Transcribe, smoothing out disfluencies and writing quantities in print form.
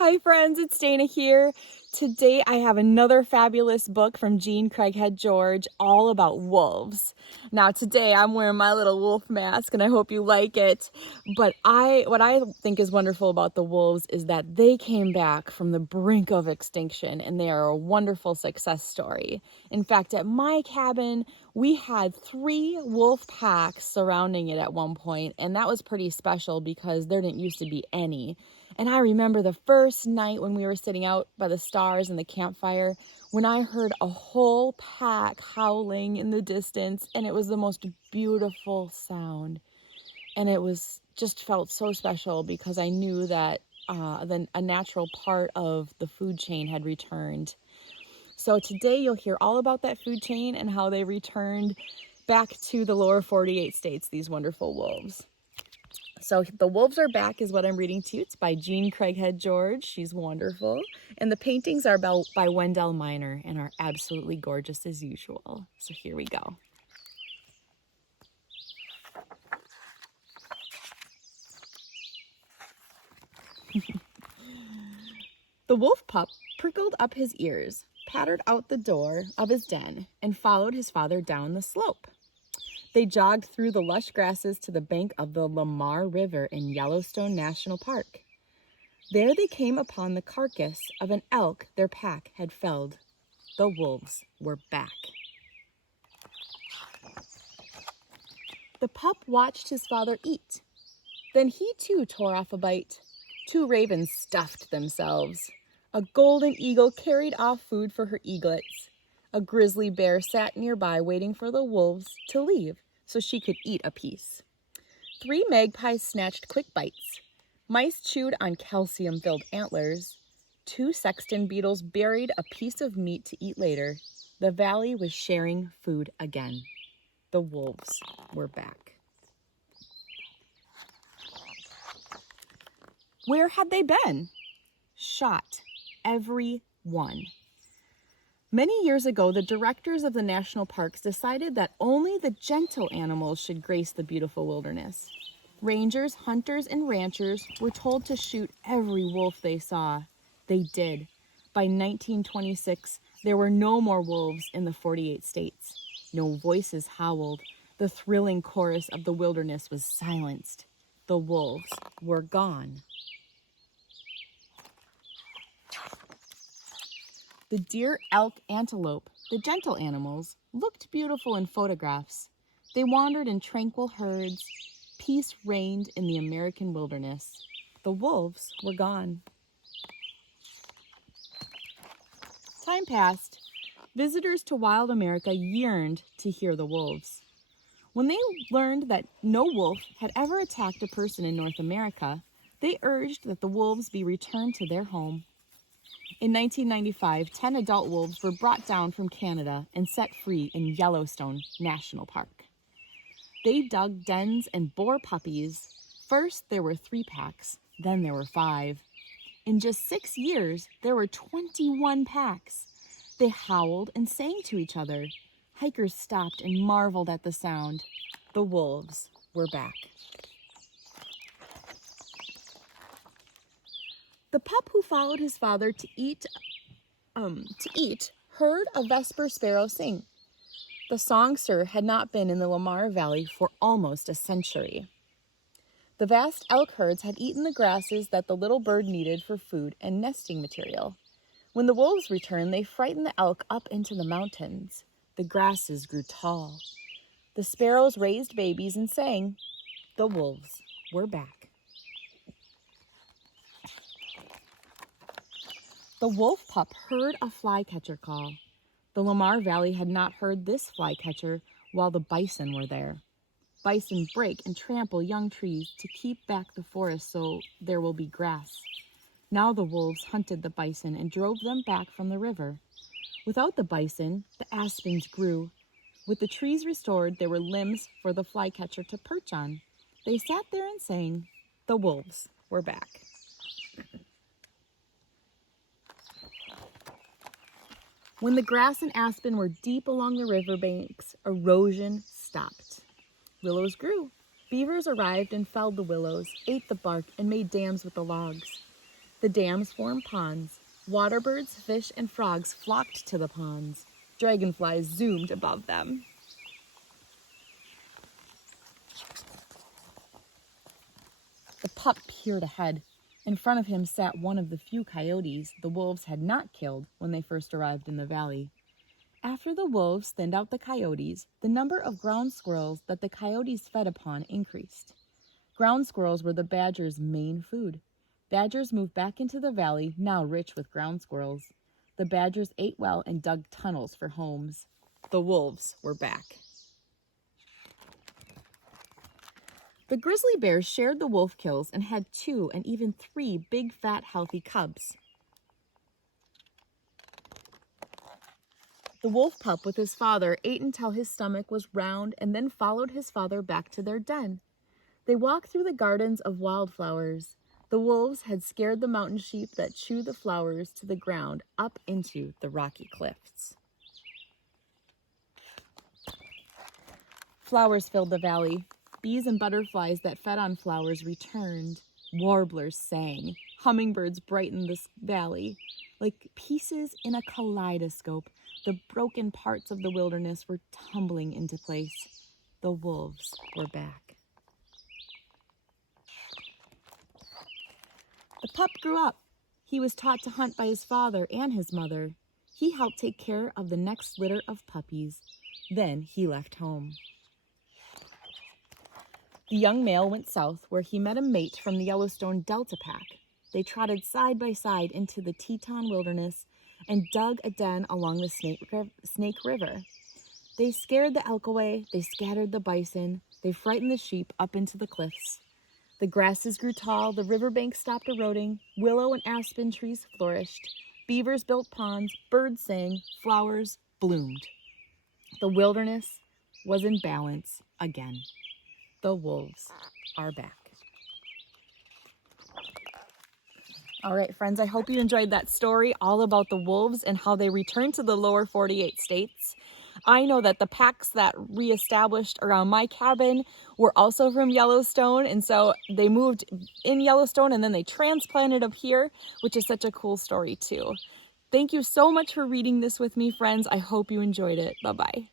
Hi friends, it's Dana here. Today I have another fabulous book from Craighead George all about wolves. Now today I'm wearing my little wolf mask and I hope you like it. But what I think is wonderful about the wolves is that they came back from the brink of extinction and they are a wonderful success story. In fact, at my cabin, we had 3 wolf packs surrounding it at one point, and that was pretty special because there didn't used to be any. And I remember the first night when we were sitting out by the stars and the campfire, when I heard a whole pack howling in the distance, and it was the most beautiful sound. And it was just felt so special because I knew that a natural part of the food chain had returned. So today you'll hear all about that food chain and how they returned back to the lower 48 states, these wonderful wolves. So The Wolves Are Back is what I'm reading to you. It's by Craighead George. She's wonderful. And the paintings are by Wendell and are absolutely gorgeous as usual. So here we go. The wolf pup prickled up his ears, pattered out the door of his den, and followed his father down the slope. They jogged through the lush grasses to the bank of the Lamar River in Yellowstone National Park. There they came upon the carcass of an elk their pack had felled. The wolves were back. The pup watched his father eat. Then he too tore off a bite. 2 ravens stuffed themselves. A golden eagle carried off food for her eaglets. A grizzly bear sat nearby waiting for the wolves to leave so she could eat a piece. 3 magpies snatched quick bites. Mice chewed on calcium-filled antlers. 2 sexton beetles buried a piece of meat to eat later. The valley was sharing food again. The wolves were back. Where had they been? Shot. Every one. Many years ago, the directors of the national parks decided that only the gentle animals should grace the beautiful wilderness. Rangers, hunters, and ranchers were told to shoot every wolf they saw. They did. By 1926, there were no more wolves in the 48 states. No voices howled. The thrilling chorus of the wilderness was silenced. The wolves were gone. The deer, elk, antelope, the gentle animals, looked beautiful in photographs. They wandered in tranquil herds. Peace reigned in the American wilderness. The wolves were gone. Time passed. Visitors to wild America yearned to hear the wolves. When they learned that no wolf had ever attacked a person in North America, they urged that the wolves be returned to their home. In 1995, 10 adult wolves were brought down from Canada and set free in Yellowstone National Park. They dug dens and bore puppies. First, there were 3 packs, then there were 5. In just 6 years, there were 21 packs. They howled and sang to each other. Hikers stopped and marveled at the sound. The wolves were back. The pup who followed his father to eat heard a vesper sparrow sing. The songster had not been in the Lamar Valley for almost a century. The vast elk herds had eaten the grasses that the little bird needed for food and nesting material. When the wolves returned, they frightened the elk up into the mountains. The grasses grew tall. The sparrows raised babies and sang. The wolves were back. The wolf pup heard a flycatcher call. The Lamar Valley had not heard this flycatcher while the bison were there. Bison break and trample young trees to keep back the forest so there will be grass. Now the wolves hunted the bison and drove them back from the river. Without the bison, the aspens grew. With the trees restored, there were limbs for the flycatcher to perch on. They sat there and sang. The wolves were back. When the grass and aspen were deep along the riverbanks, erosion stopped. Willows grew. Beavers arrived and felled the willows, ate the bark, and made dams with the logs. The dams formed ponds. Water birds, fish, and frogs flocked to the ponds. Dragonflies zoomed above them. The pup peered ahead. In front of him sat one of the few coyotes the wolves had not killed when they first arrived in the valley. After the wolves thinned out the coyotes, the number of ground squirrels that the coyotes fed upon increased. Ground squirrels were the badgers' main food. Badgers moved back into the valley, now rich with ground squirrels. The badgers ate well and dug tunnels for homes. The wolves were back. The grizzly bears shared the wolf kills and had 2 and even 3 big, fat, healthy cubs. The wolf pup with his father ate until his stomach was round and then followed his father back to their den. They walked through the gardens of wildflowers. The wolves had scared the mountain sheep that chew the flowers to the ground up into the rocky cliffs. Flowers filled the valley. Bees and butterflies that fed on flowers returned. Warblers sang. Hummingbirds brightened the valley. Like pieces in a kaleidoscope, the broken parts of the wilderness were tumbling into place. The wolves were back. The pup grew up. He was taught to hunt by his father and his mother. He helped take care of the next litter of puppies. Then he left home. The young male went south, where he met a mate from the Yellowstone Delta Pack. They trotted side by side into the Teton Wilderness and dug a den along the Snake River. They scared the elk away, they scattered the bison, they frightened the sheep up into the cliffs. The grasses grew tall, the riverbank stopped eroding, willow and aspen trees flourished, beavers built ponds, birds sang, flowers bloomed. The wilderness was in balance again. The wolves are back. All right, friends, I hope you enjoyed that story all about the wolves and how they returned to the lower 48 states. I know that the packs that reestablished around my cabin were also from Yellowstone, and so they moved in Yellowstone and then they transplanted up here, which is such a cool story too. Thank you so much for reading this with me, friends. I hope you enjoyed it. Bye-bye.